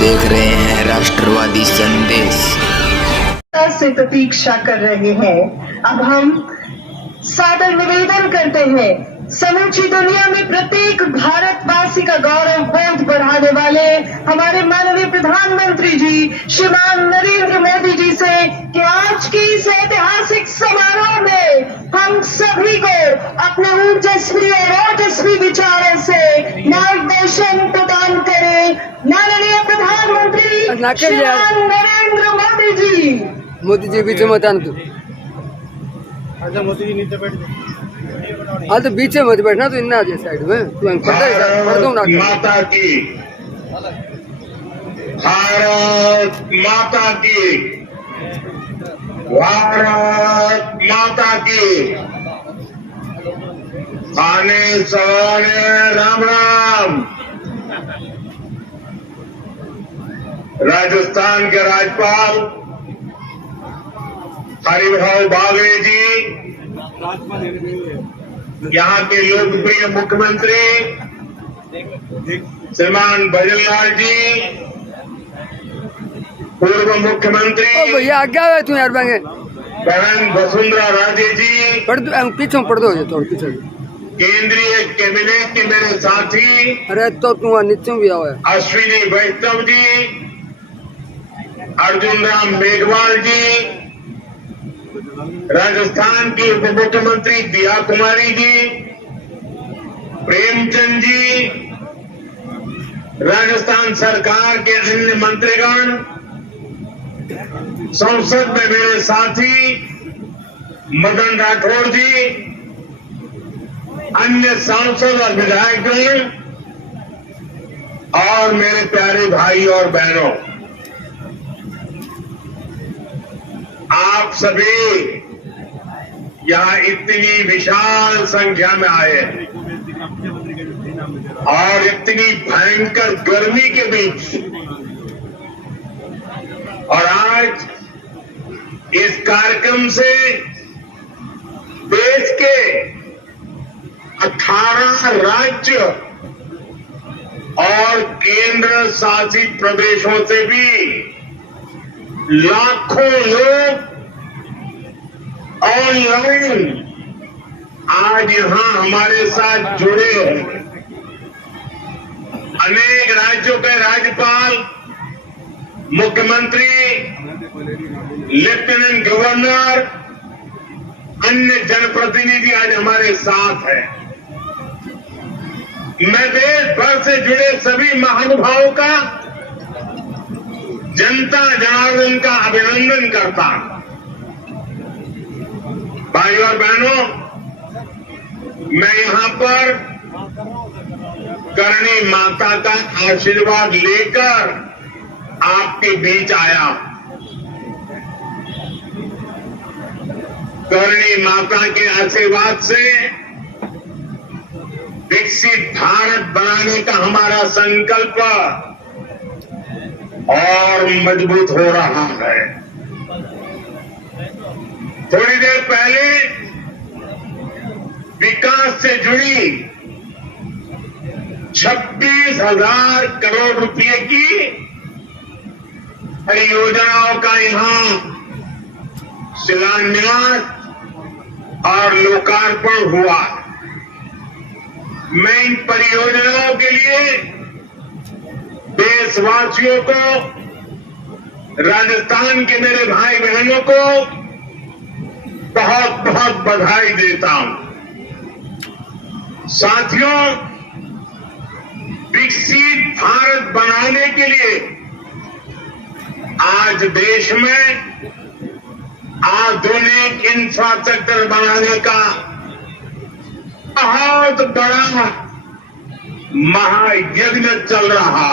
देख रहे हैं राष्ट्रवादी संदेश। से प्रतीक्षा कर रहे हैं। अब हम सादर निवेदन करते हैं समूची दुनिया में प्रत्येक भारतवासी का गौरव बोध बढ़ाने वाले हमारे माननीय प्रधानमंत्री जी श्रीमान नरेंद्र मोदी जी से कि आज की इस ऐतिहासिक समारोह में हम सभी को अपने ऊर्जस्वी और ओजस्वी विचारों से मार्गदर्शन प्रदान करें। माननीय प्रधानमंत्री श्रीमान नरेंद्र मोदी जी। मोदी जी बीच में आना तू। अच्छा मोदी जी नीचे बैठ जाए। हाँ तो बीच में मत बैठना, तो इन्ना आ जाए साइड में। तू माता की भारत माता की भारत माता की आने सवाने राम राम। राजस्थान के राज्यपाल हरिभाऊ बागले जी, यहाँ के लोकप्रिय मुख्यमंत्री श्रीमान भजनलाल जी, पूर्व मुख्यमंत्री भैया आज्ञा है तू यार बांगे बहन वसुंधरा राजे जी, पीछे पड़ दो थोड़ा पीछे। केंद्रीय कैबिनेट के मेरे साथी अरे तो तू नीचे भी आओ। अश्विनी वैष्णव जी, अर्जुन राम मेघवाल जी, राजस्थान की उप मुख्यमंत्री दिया कुमारी जी, प्रेमचंद जी, राजस्थान सरकार के अन्य मंत्रीगण, संसद में मेरे साथी मदन राठौड़ जी, अन्य सांसद और विधायकगण और मेरे प्यारे भाई और बहनों, आप सभी यहाँ इतनी विशाल संख्या में आए और इतनी भयंकर गर्मी के बीच, और आज इस कार्यक्रम से देश के 18 राज्य और केंद्र शासित प्रदेशों से भी लाखों लोग ऑनलाइन आज यहां हमारे साथ जुड़े हैं। अनेक राज्यों के राज्यपाल, मुख्यमंत्री, लेफ्टिनेंट गवर्नर, अन्य जनप्रतिनिधि आज हमारे साथ हैं। मैं देश भर से जुड़े सभी महानुभावों का, जनता जनार्दन का अभिनंदन करता हूं। भाई और बहनों, मैं यहां पर करणी माता का आशीर्वाद लेकर आपके बीच आया। करणी माता के आशीर्वाद से विकसित भारत बनाने का हमारा संकल्प और मजबूत हो रहा है। थोड़ी देर पहले विकास से जुड़ी 26,000 करोड़ रुपए की परियोजनाओं का यहां शिलान्यास और लोकार्पण हुआ। मैं इन परियोजनाओं के लिए देशवासियों को, राजस्थान के मेरे भाई बहनों को बहुत बहुत बधाई देता हूं। साथियों, विकसित भारत बनाने के लिए आज देश में आधुनिक इंफ्रास्ट्रक्चर बनाने का बहुत बड़ा महायज्ञ चल रहा।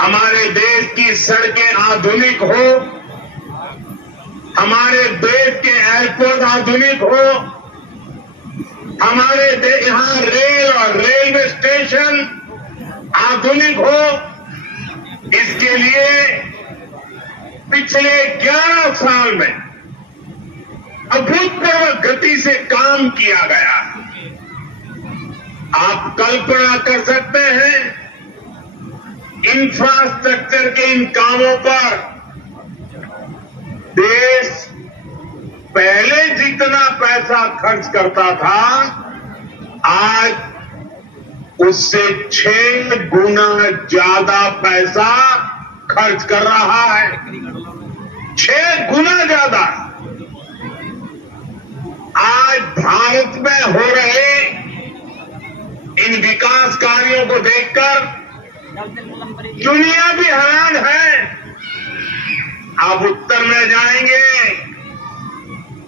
हमारे देश की सड़कें आधुनिक हो, हमारे देश के एयरपोर्ट आधुनिक हो, हमारे यहाँ रेल और रेलवे स्टेशन आधुनिक हो। इसके लिए पिछले 11 साल में अभूतपूर्व गति से काम किया गया। आप कल्पना कर सकते हैं इंफ्रास्ट्रक्चर के इन कामों पर देश पहले जितना पैसा खर्च करता था आज उससे 6 गुना ज्यादा पैसा खर्च कर रहा है। 6 गुना ज्यादा। आज भारत में हो रहे इन विकास कार्यों को देखकर दुनिया भी हैरान है। आप उत्तर में जाएंगे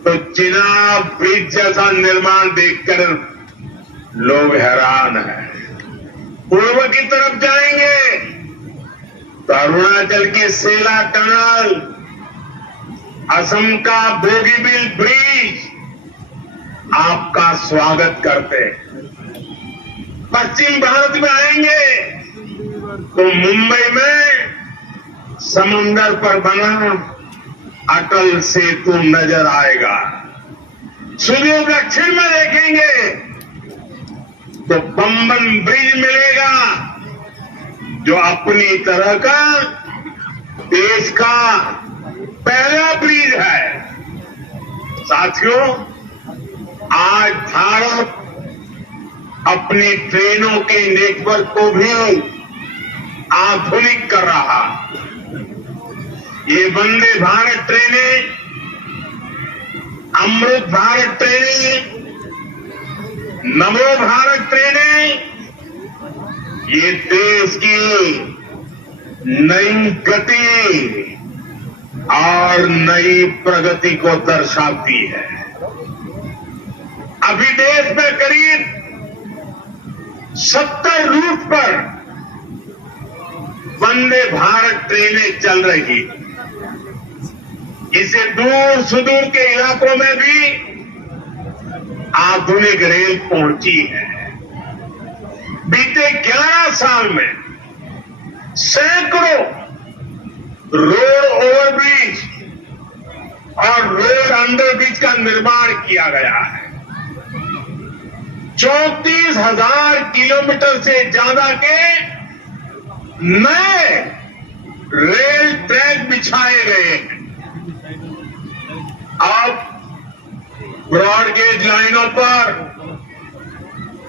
तो चिनाब ब्रिज जैसा निर्माण देखकर लोग हैरान हैं। पूर्व की तरफ जाएंगे तो अरुणाचल की सेला टनल, असम का बोगीबिल ब्रिज आपका स्वागत करते हैं। पश्चिम भारत में आएंगे तो मुंबई में समुंदर पर बना अटल सेतु नजर आएगा। सूर्य दक्षिण में देखेंगे तो बम्बन ब्रिज मिलेगा, जो अपनी तरह का देश का पहला ब्रिज है। साथियों, आज भारत अपनी ट्रेनों के नेटवर्क को भी आधुनिक कर रहा। ये वंदे भारत ट्रेनें, अमृत भारत ट्रेनें, नमो भारत ट्रेनें, ये देश की नई गति और नई प्रगति को दर्शाती है। अभी देश में करीब 70 रूट पर वंदे भारत ट्रेनें चल रही। इसे दूर सुदूर के इलाकों में भी आधुनिक रेल पहुंची है। बीते 11 साल में सैकड़ों रोड ओवरब्रिज और रोड अंडरब्रिज का निर्माण किया गया है। 34,000 किलोमीटर से ज्यादा के नए रेल ट्रैक बिछाए गए हैं। अब ब्रॉडगेज लाइनों पर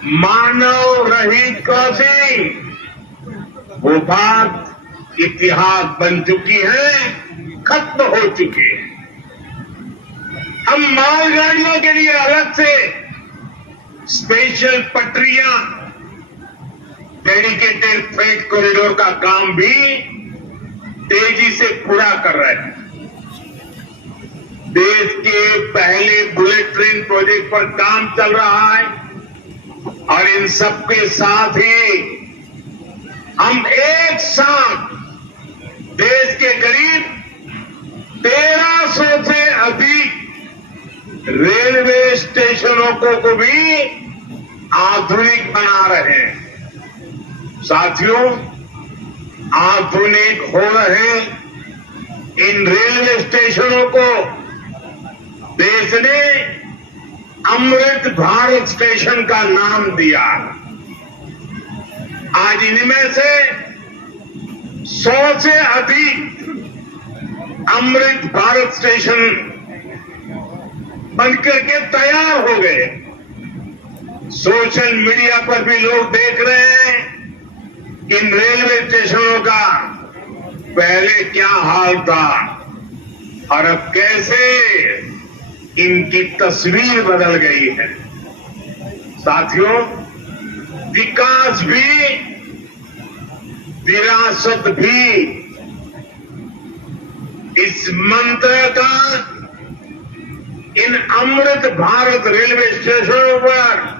मानव रहित क्रॉसिंग वो बात इतिहास बन चुकी है, खत्म हो चुकी है। हम मालगाड़ियों के लिए अलग से स्पेशल पटरियां, डेडिकेटेड फ्रेट कॉरिडोर का काम भी तेजी से पूरा कर रहे हैं। देश के पहले बुलेट ट्रेन प्रोजेक्ट पर काम चल रहा है और इन सबके साथ ही हम एक साथ देश के करीब 1300 से अधिक रेलवे स्टेशनों को भी आधुनिक बना रहे हैं। साथियों, आधुनिक हो रहे इन रेलवे स्टेशनों को देश ने अमृत भारत स्टेशन का नाम दिया। आज इनमें से 100 से अधिक अमृत भारत स्टेशन बनकर के तैयार हो गए। सोशल मीडिया पर भी लोग देख रहे हैं कि इन रेलवे स्टेशनों का पहले क्या हाल था और अब कैसे इनकी तस्वीर बदल गई है। साथियों, विकास भी, विरासत भी, इस मंत्र का इन अमृत भारत रेलवे स्टेशनों पर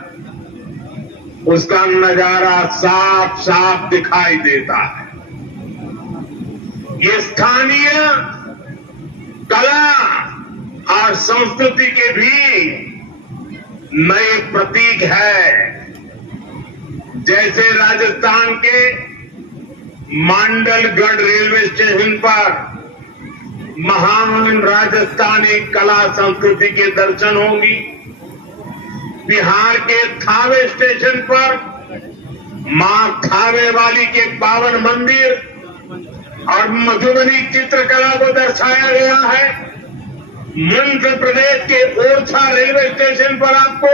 उसका नजारा साफ साफ दिखाई देता है। ये स्थानीय कला और संस्कृति के भी नए प्रतीक है। जैसे राजस्थान के मांडलगढ़ रेलवे स्टेशन पर महान राजस्थानी कला संस्कृति के दर्शन होंगी। बिहार के थावे स्टेशन पर मां खावे वाली के पावन मंदिर और मधुबनी चित्रकला को दर्शाया गया है। मध्य प्रदेश के ओरछा रेलवे स्टेशन पर आपको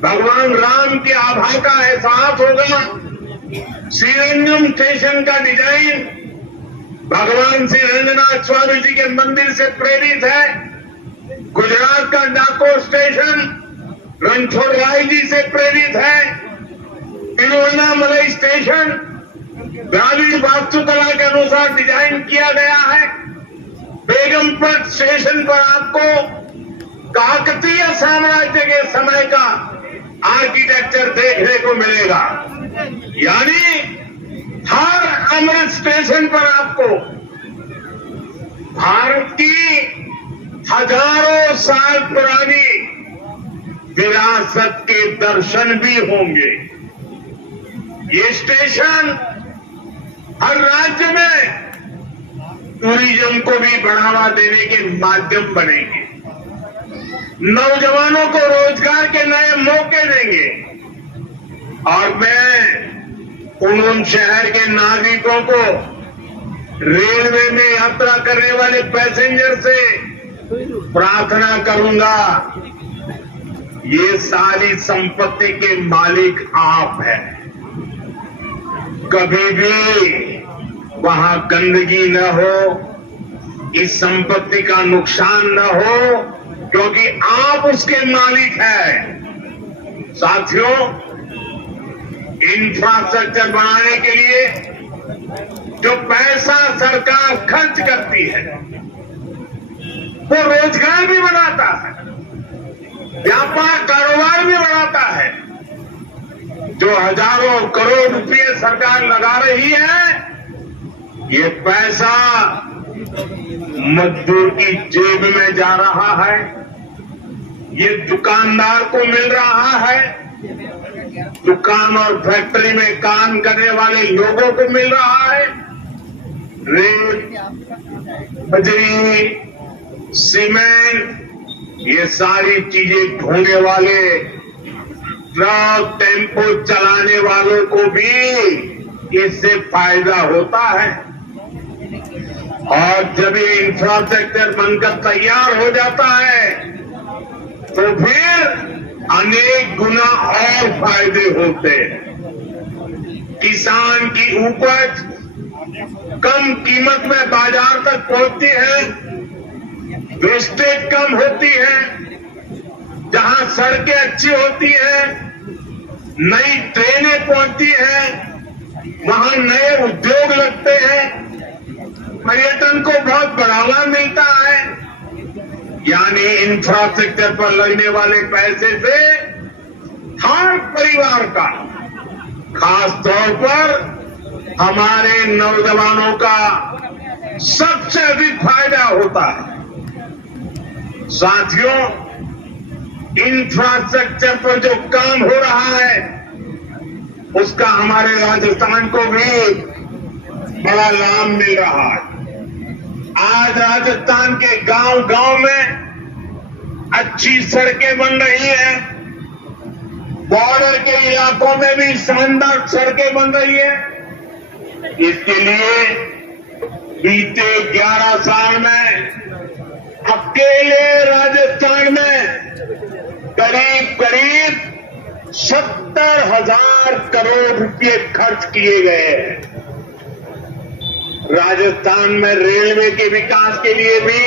भगवान राम के आभा का एहसास होगा। श्रीरंगम स्टेशन का डिजाइन भगवान श्री रंगनाथ स्वामी जी के मंदिर से प्रेरित है। गुजरात का डाकोर स्टेशन रणछोड़राय जी से प्रेरित है। तिरुवन्नामलई स्टेशन द्राविड़ वास्तुकला के अनुसार डिजाइन किया गया है। बेगमपट स्टेशन पर आपको काकतीय साम्राज्य के समय का आर्किटेक्चर देखने को मिलेगा। यानी हर अमृत स्टेशन पर आपको भारत की हजारों साल पुरानी विरासत के दर्शन भी होंगे। ये स्टेशन हर राज्य में टूरिज्म को भी बढ़ावा देने के माध्यम बनेंगे। नौजवानों को रोजगार के नए मौके देंगे। और मैं उन शहर के नागरिकों को रेलवे में यात्रा करने वाले पैसेंजर से प्रार्थना करूंगा, ये सारी संपत्ति के मालिक आप हैं। कभी भी वहां गंदगी न हो, इस संपत्ति का नुकसान न हो, क्योंकि आप उसके मालिक हैं। साथियों, इंफ्रास्ट्रक्चर बनाने के लिए जो पैसा सरकार खर्च करती है वो रोजगार भी बनाता है, व्यापार कारोबार भी बढ़ाता है। जो हजारों करोड़ रुपए सरकार लगा रही है, ये पैसा मजदूर की जेब में जा रहा है, ये दुकानदार को मिल रहा है, दुकान और फैक्ट्री में काम करने वाले लोगों को मिल रहा है। रेल, बजरी, सीमेंट, ये सारी चीजें ढोने वाले ट्रक, टेम्पो चलाने वालों को भी इससे फायदा होता है। और जब ये इंफ्रास्ट्रक्चर बनकर तैयार हो जाता है तो फिर अनेक गुना और फायदे होते हैं। किसान की उपज कम कीमत में बाजार तक पहुंचती है, वेस्टेज कम होती है, जहां सड़कें अच्छी होती हैं, नई ट्रेनें पहुंचती हैं, वहां नए उद्योग लगते हैं, पर्यटन को बहुत बढ़ावा मिलता है। यानी इंफ्रास्ट्रक्चर पर लगने वाले पैसे से हर परिवार का, खास तौर पर हमारे नौजवानों का सबसे अधिक फायदा होता है। साथियों, इंफ्रास्ट्रक्चर पर जो काम हो रहा है उसका हमारे राजस्थान को भी बड़ा लाभ मिल रहा है। आज राजस्थान के गांव-गांव में अच्छी सड़कें बन रही हैं, बॉर्डर के इलाकों में भी शानदार सड़कें बन रही है। इसके लिए बीते 11 साल में अकेले राजस्थान में करीब 70,000 करोड़ रुपए खर्च किए गए हैं। राजस्थान में रेलवे के विकास के लिए भी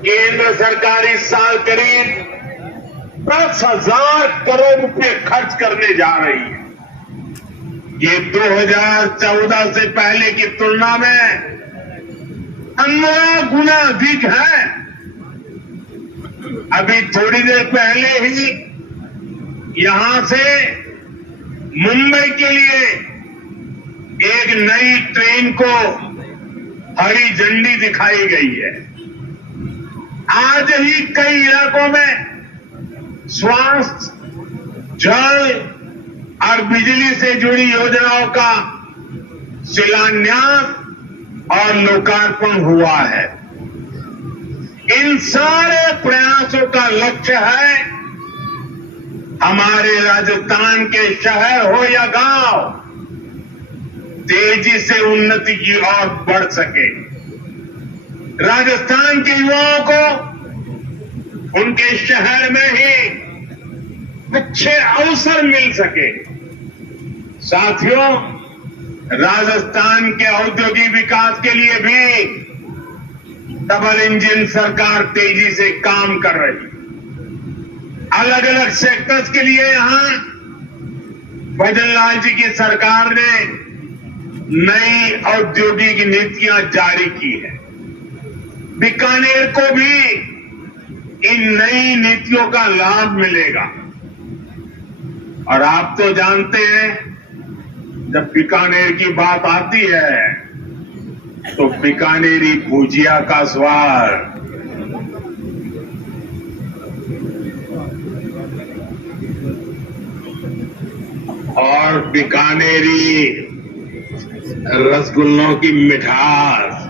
केंद्र सरकार इस साल करीब 10,000 करोड़ रुपए खर्च करने जा रही है। ये 2014 से पहले की तुलना में 15 गुना अधिक है। अभी थोड़ी देर पहले ही यहां से मुंबई के लिए एक नई ट्रेन को हरी झंडी दिखाई गई है। आज ही कई इलाकों में स्वास्थ्य, जल और बिजली से जुड़ी योजनाओं का शिलान्यास और लोकार्पण हुआ है। इन सारे प्रयासों का लक्ष्य है हमारे राजस्थान के शहर हो या गांव तेजी से उन्नति की ओर बढ़ सके, राजस्थान के युवाओं को उनके शहर में ही अच्छे अवसर मिल सके। साथियों, राजस्थान के औद्योगिक विकास के लिए भी डबल इंजन सरकार तेजी से काम कर रही है। अलग अलग सेक्टर्स के लिए यहां भजन लाल जी की सरकार ने नई औद्योगिक नीतियां जारी की है। बीकानेर को भी इन नई नीतियों का लाभ मिलेगा। और आप तो जानते हैं, जब बीकानेर की बात आती है तो बीकानेरी भुजिया का स्वाद और बीकानेरी रसगुल्लों की मिठास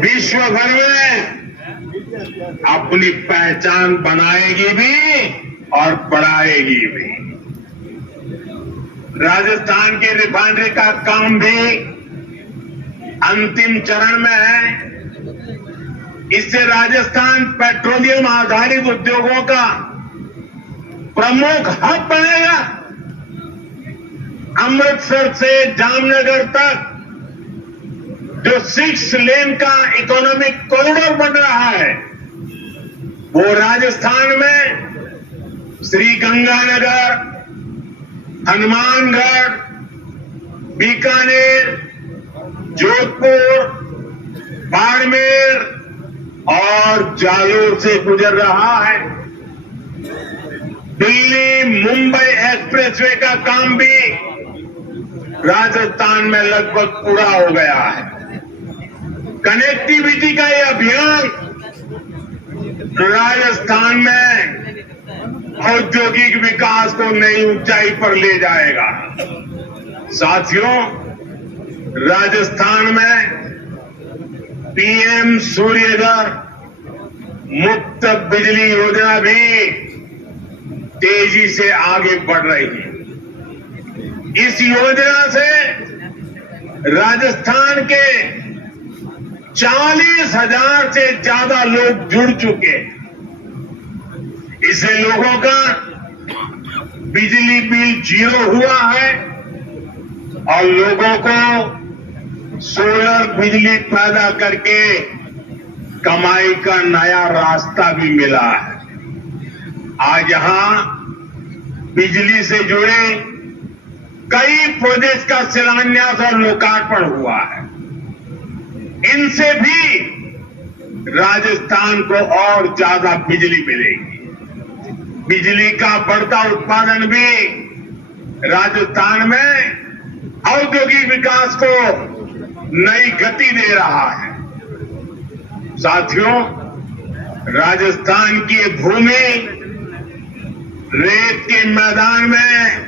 विश्व भर में अपनी पहचान बनाएगी भी और बढ़ाएगी भी। राजस्थान के रिफाइनरी का काम भी अंतिम चरण में है। इससे राजस्थान पेट्रोलियम आधारित उद्योगों का प्रमुख हब बनेगा। अमृतसर से जामनगर तक जो 6 लेन का इकोनॉमिक कॉरिडोर बन रहा है, वो राजस्थान में श्रीगंगानगर, हनुमानगढ़, बीकानेर, जोधपुर, बाड़मेर और जालोर से गुजर रहा है। दिल्ली मुंबई एक्सप्रेसवे का काम भी राजस्थान में लगभग पूरा हो गया है। कनेक्टिविटी का यह अभियान राजस्थान में औद्योगिक विकास को नई ऊंचाई पर ले जाएगा। साथियों, राजस्थान में पीएम सूर्यघर मुफ्त बिजली योजना भी तेजी से आगे बढ़ रही है। इस योजना से राजस्थान के 40,000 से ज्यादा लोग जुड़ चुके। इससे लोगों का बिजली बिल 0 हुआ है और लोगों को सोलर बिजली पैदा करके कमाई का नया रास्ता भी मिला है। आज यहां बिजली से जुड़े कई प्रोजेक्ट का शिलान्यास और लोकार्पण हुआ है। इनसे भी राजस्थान को और ज्यादा बिजली मिलेगी। बिजली का बढ़ता उत्पादन भी राजस्थान में औद्योगिक विकास को नई गति दे रहा है। साथियों, राजस्थान की भूमि रेत के मैदान में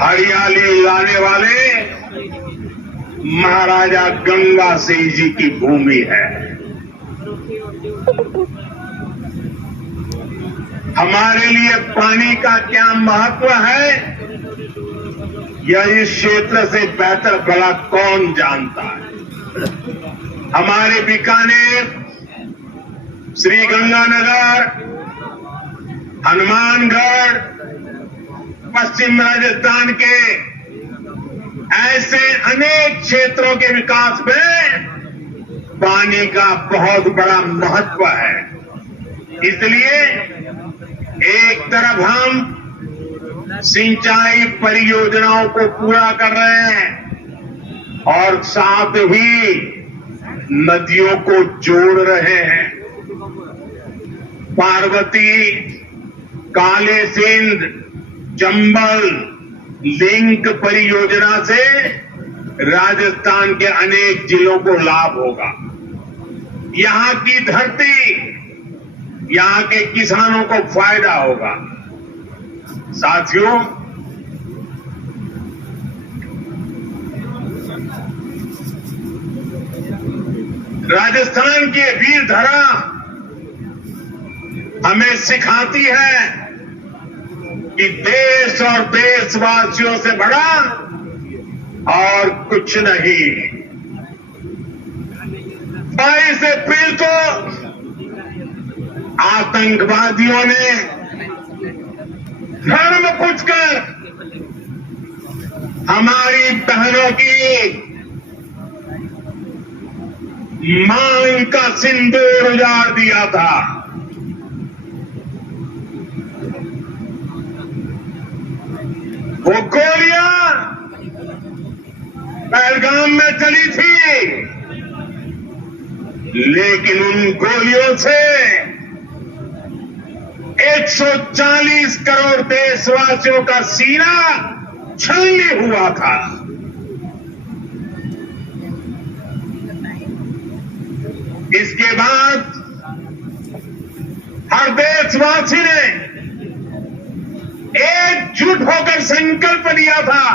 हरियाली लाने वाले महाराजा गंगा सिंह जी की भूमि है। हमारे लिए पानी का क्या महत्व है, यह इस क्षेत्र से बेहतर भला कौन जानता है। हमारे बीकानेर, श्रीगंगानगर, हनुमानगढ़, पश्चिम राजस्थान के ऐसे अनेक क्षेत्रों के विकास में पानी का बहुत बड़ा महत्व है। इसलिए एक तरफ हम सिंचाई परियोजनाओं को पूरा कर रहे हैं और साथ ही नदियों को जोड़ रहे हैं। पार्वती, काले सिंध, चंबल लिंक परियोजना से राजस्थान के अनेक जिलों को लाभ होगा। यहां की धरती, यहां के किसानों को फायदा होगा। साथियों, राजस्थान की वीर धरा हमें सिखाती है कि देश और देशवासियों से बड़ा और कुछ नहीं। 22 अप्रैल को आतंकवादियों ने धर्म पूछकर हमारी बहनों की मांग का सिंदूर उजाड़ दिया था। वो गोलियां पहलगाम में चली थी, लेकिन उन गोलियों से 140 करोड़ देशवासियों का सीना छलनी हुआ था। इसके बाद हर देशवासी ने एकजुट होकर संकल्प लिया था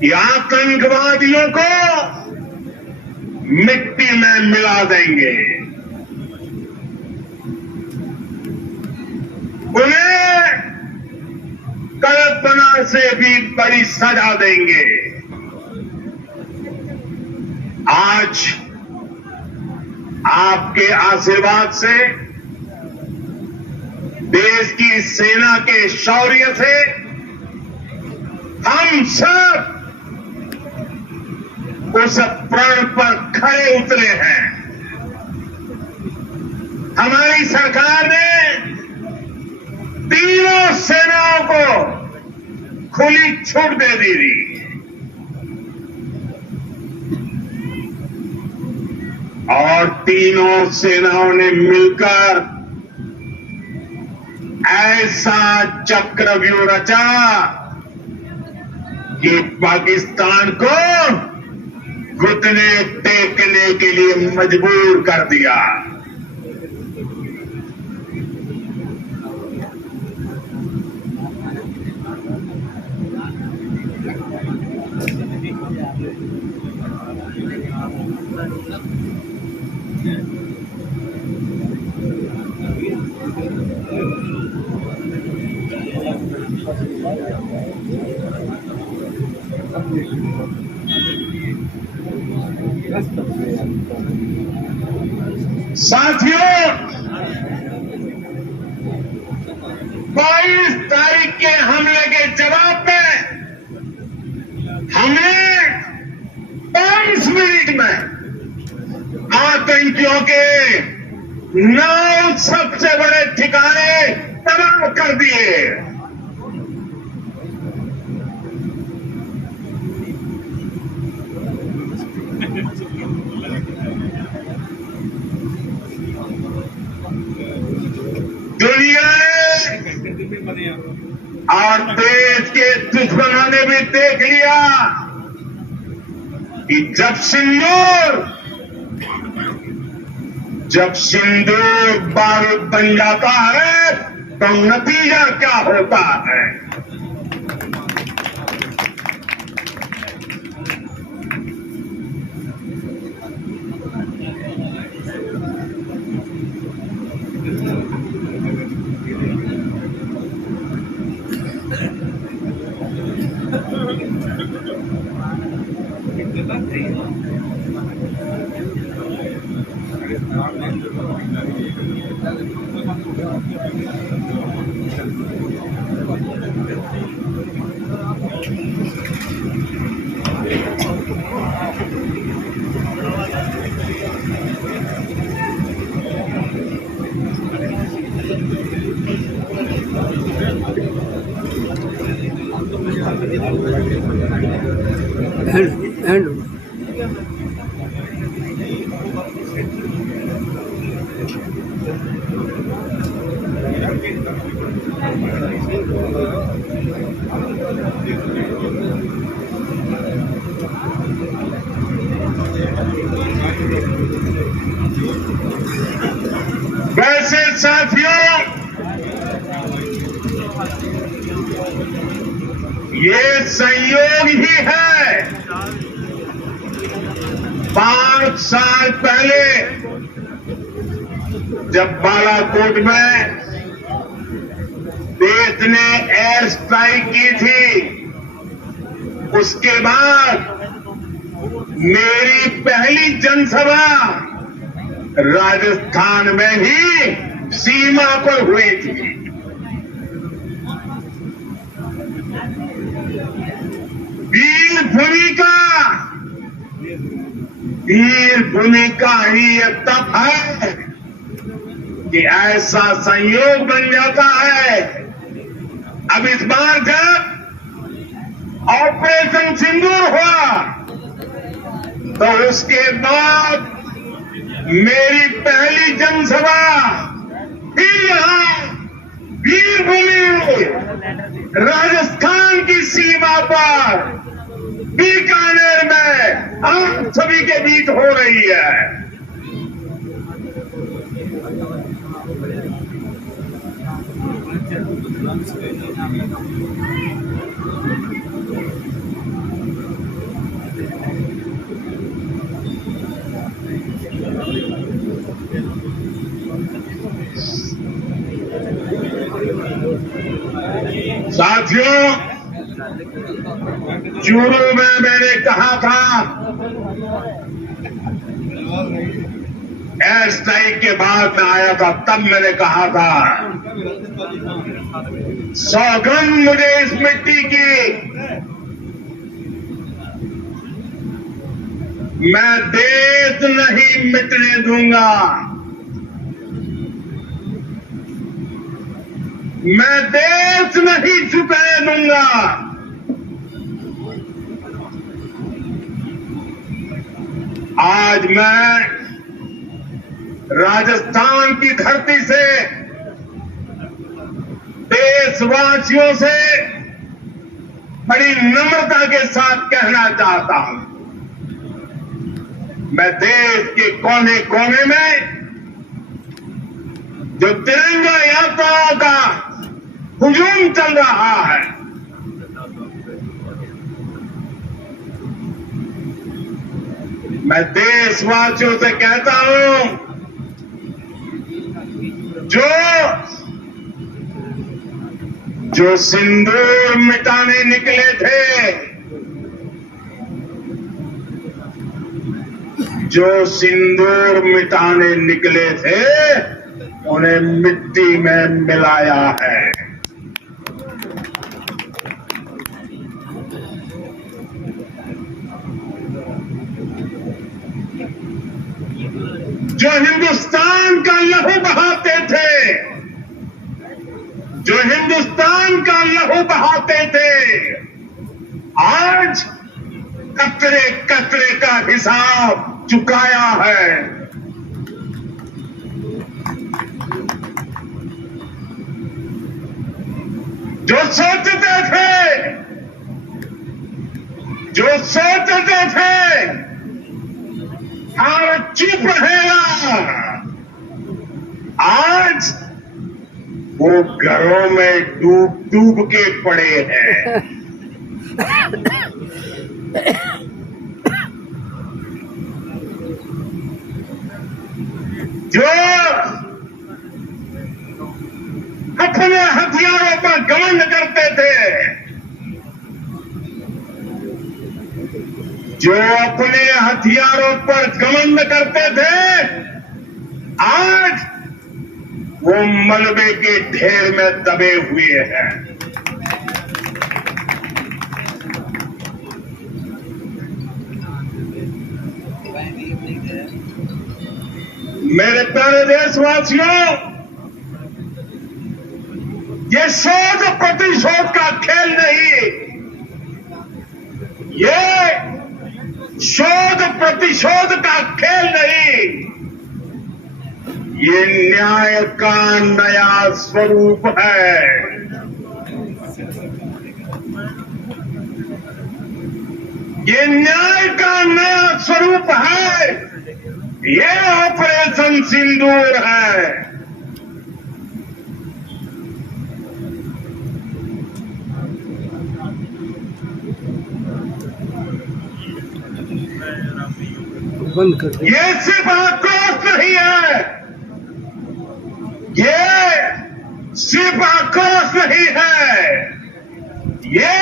कि आतंकवादियों को मिट्टी में मिला देंगे, उन्हें कल्पना से भी बड़ी सजा देंगे। आज आपके आशीर्वाद से, देश की सेना के शौर्य से हम सब उस प्रण पर खड़े उतरे हैं। हमारी सरकार ने तीनों सेनाओं को खुली छूट दे दी थी। और तीनों सेनाओं ने मिलकर ऐसा चक्रव्यूह रचा कि पाकिस्तान को घुटने टेकने के लिए मजबूर कर दिया। साथियों, 22 तारीख के हमले के जवाब में हमें 5 मिनट में आतंकियों के 9 सबसे बड़े ठिकाने तबाह कर दिए। दुनिया ने और देश के दुश्मनों ने भी देख लिया कि जब सिंदूर बारूद बन जाता है तो नतीजा क्या होता है। हैंड वैसे साथियों, ये संयोग ही है 5 साल पहले जब बालाकोट में देश ने एयर स्ट्राइक की थी, उसके बाद मेरी पहली जनसभा राजस्थान में ही सीमा पर हुई थी। वीर भूमि का ही ये तप है कि ऐसा संयोग बन जाता है। अब इस बार जब ऑपरेशन सिंदूर हुआ तो उसके बाद मेरी पहली जनसभा फिर यहां वीरभूमि राजस्थान की सीमा पर बीकानेर में आप सभी के बीच हो रही है। साथियों, चूरू में मैंने कहा था, एयर स्ट्राइक के बाद में आया था, तब मैंने कहा था सौगंध मुझे इस मिट्टी की, मैं देश नहीं मिटने दूंगा, मैं देश नहीं झुकने दूंगा। आज मैं राजस्थान की धरती से देशवासियों से बड़ी नम्रता के साथ कहना चाहता हूं, मैं देश के कोने कोने में जो तिरंगा यात्राओं का हुजूम चल रहा है, मैं देशवासियों से कहता हूं, जो सिंदूर मिटाने निकले थे, जो सिंदूर मिटाने निकले थे, उन्हें मिट्टी में मिलाया है। जो हिंदुस्तान का लहू बहाते थे, जो हिंदुस्तान का लहू बहाते थे, आज कतरे कतरे का हिसाब चुकाया है। जो सोचते थे भारत चुप रहेगा, आज वो घरों में डूब डूब के पड़े हैं। जो अपने हथियारों पर घमंड करते थे, जो अपने हथियारों पर घमंड करते थे, आज वो मलबे के ढेर में दबे हुए हैं। मेरे प्यारे देशवासियों, ये शोध प्रतिशोध का खेल नहीं, ये शोध प्रतिशोध का खेल नहीं, ये न्याय का नया स्वरूप है। ये न्याय का नया स्वरूप है। ये ऑपरेशन सिंदूर है। बंद कर दे। ये सिर्फ आक्रोश नहीं है, ये सिर्फ आक्रोश नहीं है, ये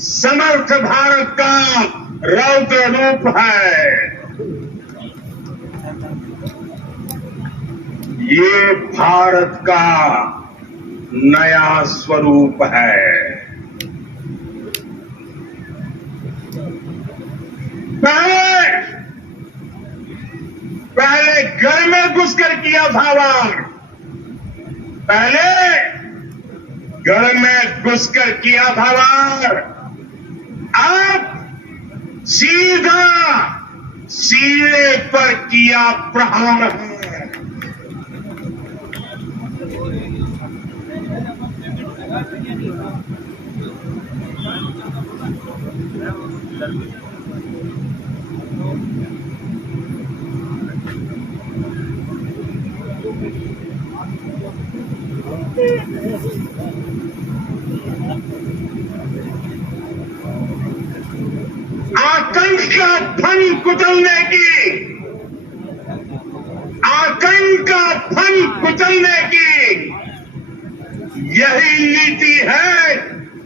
समर्थ भारत का रौद्र रूप है। ये भारत का नया स्वरूप है। पहले घर में घुसकर किया था वार, पहले घर में घुसकर किया था वार, अब सीधा सीने पर किया प्रहार है। आतंक का फन कुचलने की, आतंक का फन कुचलने की यही नीति है,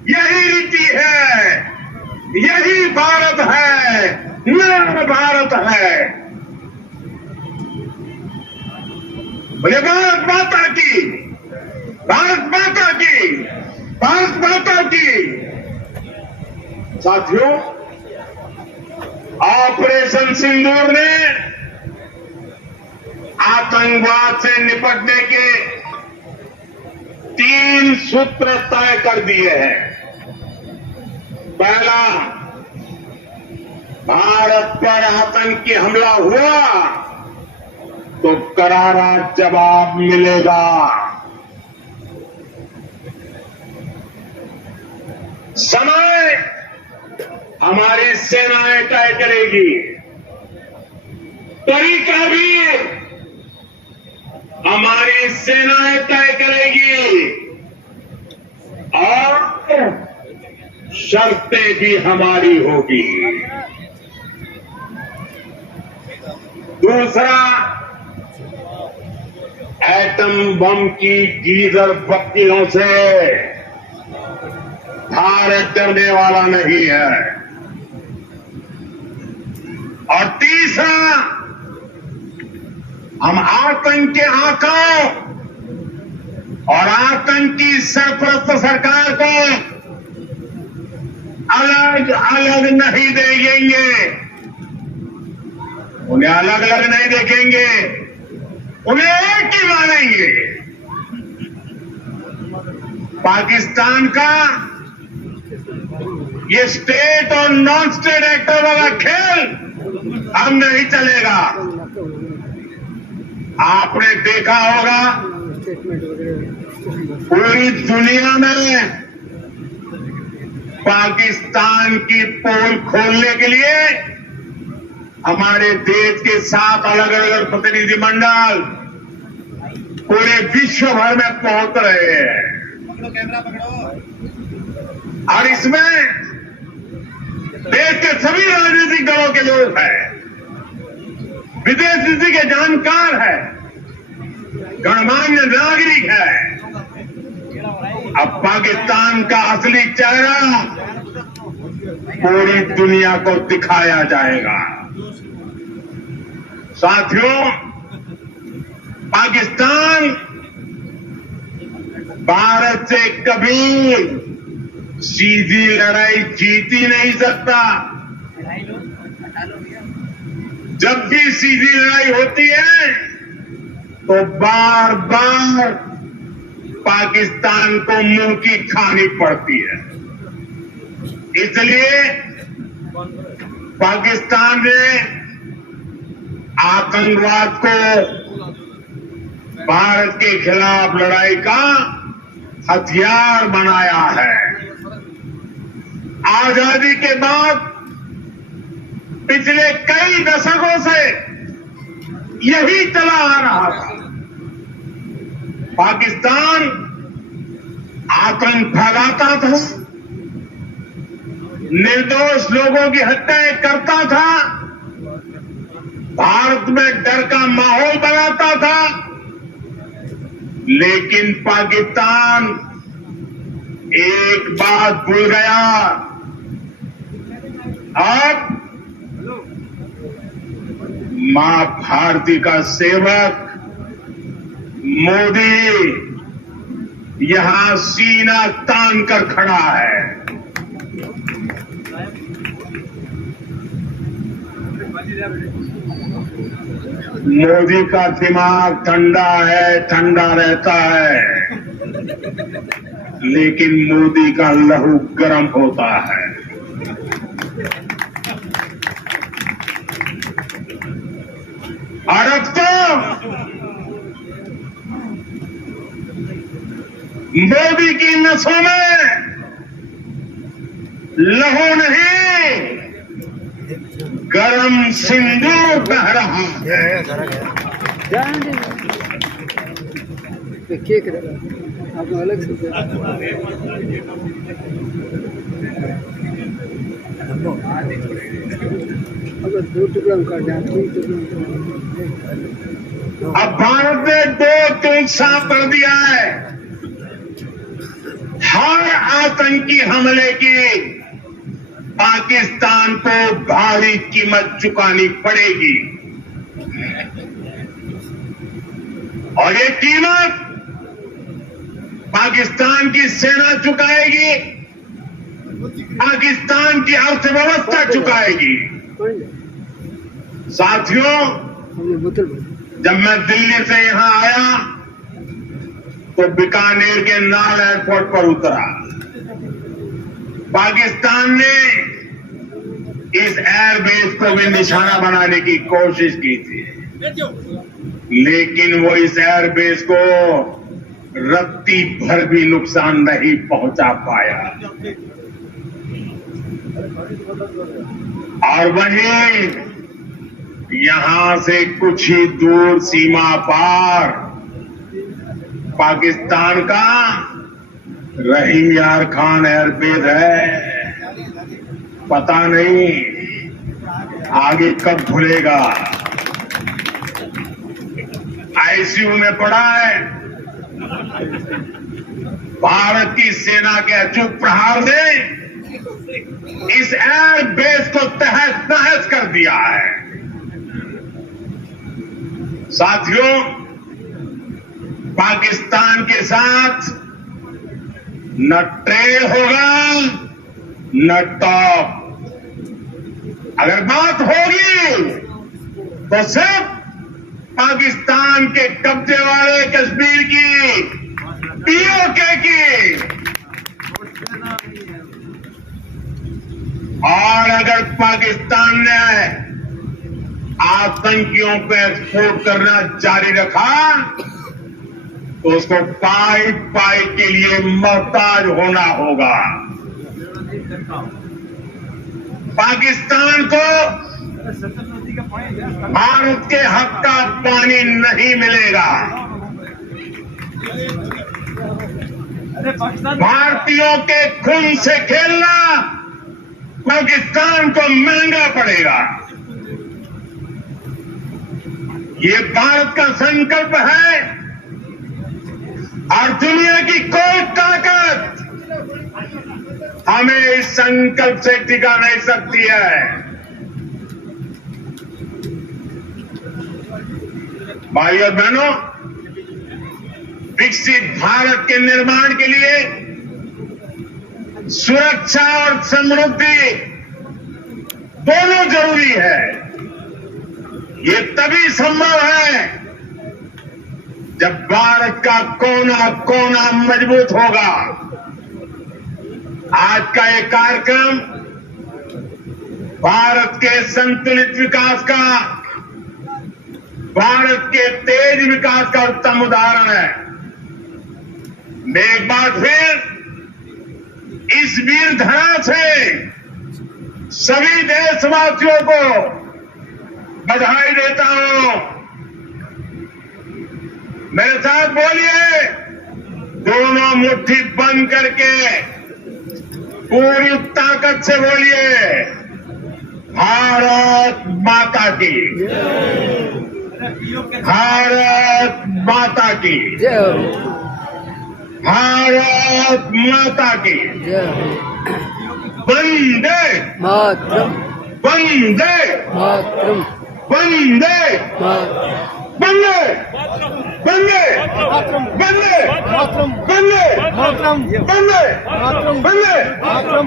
यही रीति है, यही भारत है, नया भारत है। बोले भारत माता की, भारत माता की, भारत माता की। साथियों, ऑपरेशन सिंदूर ने आतंकवाद से निपटने के 3 सूत्र तय कर दिए हैं। पहला, भारत पर आतंकी हमला हुआ तो करारा जवाब मिलेगा। समय हमारी सेनाएं तय करेगी, तरीका भी हमारी सेनाएं तय करेगी और शर्तें भी हमारी होगी। दूसरा, एटम बम की गीजर बत्तियों से भारत डरने वाला नहीं है। और तीसरा, हम आतंक के आकाओं और आतंकी सरपरस्त सरकार को अलग अलग नहीं देखेंगे, उन्हें अलग अलग नहीं देखेंगे, उन्हें एक ही मानेंगे। पाकिस्तान का ये स्टेट और नॉन स्टेट एक्टर वाला खेल हम नहीं चलेगा। आपने देखा होगा पूरी दुनिया में पाकिस्तान की पोल खोलने के लिए हमारे देश के 7 अलग अलग प्रतिनिधिमंडल पूरे विश्व भर में पहुंच रहे हैं। और इसमें देश के सभी राजनीतिक दलों के लोग हैं, विदेश नीति के जानकार हैं, गणमान्य नागरिक है। अब पाकिस्तान का असली चेहरा पूरी दुनिया को दिखाया जाएगा। साथियों, पाकिस्तान भारत से कभी सीधी लड़ाई जीत ही नहीं सकता। जब भी सीधी लड़ाई होती है तो बार बार पाकिस्तान को मुंह की खानी पड़ती है। इसलिए पाकिस्तान ने आतंकवाद को भारत के खिलाफ लड़ाई का हथियार बनाया है। आजादी के बाद पिछले कई दशकों से यही चला आ रहा था। पाकिस्तान आतंक फैलाता था, निर्दोष लोगों की हत्याएं करता था, भारत में डर का माहौल बनाता था, लेकिन पाकिस्तान एक बात भूल गया। अब मां भारती का सेवक मोदी यहां सीना तान कर खड़ा है। मोदी का दिमाग ठंडा है, ठंडा रहता है, लेकिन मोदी का लहू गर्म होता है। और अब तो मोदी की नसों में लहू नहीं, गरम सिंदूर बह रहा है। केक आप अलग से अगर 2 टुकड़ा काट दें, 3 टुकड़ा। अब भारत ने 2-3 साफ कर दिया है। हर आतंकी हमले की पाकिस्तान को भारी कीमत चुकानी पड़ेगी, और ये कीमत पाकिस्तान की सेना चुकाएगी, पाकिस्तान की अर्थव्यवस्था चुकाएगी। साथियों, जब मैं दिल्ली से यहां आया तो बीकानेर के नाल एयरपोर्ट पर उतरा। पाकिस्तान ने इस एयरबेस को भी निशाना बनाने की कोशिश की थी, लेकिन वो इस एयरबेस को रत्ती भर भी नुकसान नहीं पहुंचा पाया। और वहीं यहां से कुछ ही दूर सीमा पार पाकिस्तान का रहीम यार खान एयरबेस है। पता नहीं आगे कब खुलेगा। आईसीयू में पड़ा है। भारत की सेना के अचूक प्रहार ने इस एयरबेस को तहस नहस कर दिया है। साथियों, पाकिस्तान के साथ न ट्रेड होगा न टॉप। अगर बात होगी तो सिर्फ पाकिस्तान के कब्जे वाले कश्मीर की, पीओके की। और अगर पाकिस्तान ने आतंकियों को एक्सपोर्ट करना जारी रखा तो उसको पाई पाई के लिए मोहताज होना होगा। पाकिस्तान को भारत के हक का पानी नहीं मिलेगा। भारतीयों के खून से खेलना पाकिस्तान को महंगा पड़ेगा। ये भारत का संकल्प है और दुनिया की कोई ताकत हमें इस संकल्प से टिका नहीं सकती है। भाइयों और बहनों, विकसित भारत के निर्माण के लिए सुरक्षा और समृद्धि दोनों जरूरी है। ये तभी संभव है जब भारत का कोना कोना मजबूत होगा। आज का ये कार्यक्रम भारत के संतुलित विकास का, भारत के तेज विकास का उत्तम उदाहरण है। मैं एक बार फिर इस वीर धरा से सभी देशवासियों को बधाई देता हूं। मेरे साथ बोलिए, दोनों मुट्ठी बंद करके पूरी ताकत से बोलिए भारत माता की, भारत माता की, जय हो, भारत माता की। जय हो। वंदे मातरम, वंदे मातरम, वंदे मातरम। वंदे वंदे वंदे वंदे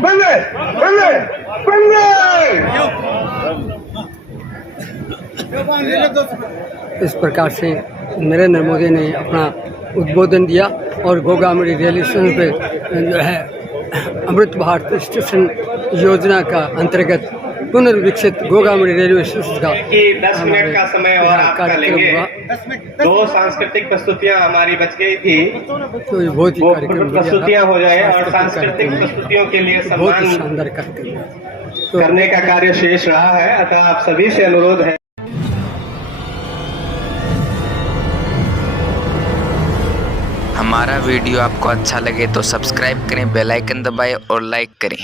वंदे वंदे वंदे वंदे। इस प्रकार से नरेंद्र मोदी ने अपना उद्बोधन दिया और गोगामुड़ी रेलवे स्टेशन पे जो है अमृत भारत स्टेशन योजना का अंतर्गत पुनर्विकसित गोगामुड़ी रेलवे स्टेशन का कि 10 मिनट का समय और आपका कार्यक्रम लेंगे। हुआ। 2 सांस्कृतिक प्रस्तुतियां हमारी बच गई थी, तो ये बहुत ही वो कार्यक्रम बढ़िया था। प्रस्तुतियां हो जाए और सांस्कृतिक सांस्कृतिक कार्यक्रम प्रस्तुतियों के लिए बहुत ही सम्मान शानदार कार्यक्रम। तो करने का कार्य शेष रहा है। अतः आप सभी से अनुरोध है। हमारा वीडियो आपको अच्छा लगे तो सब्सक्राइब करें, बेल आइकन दबाएं और लाइक करें।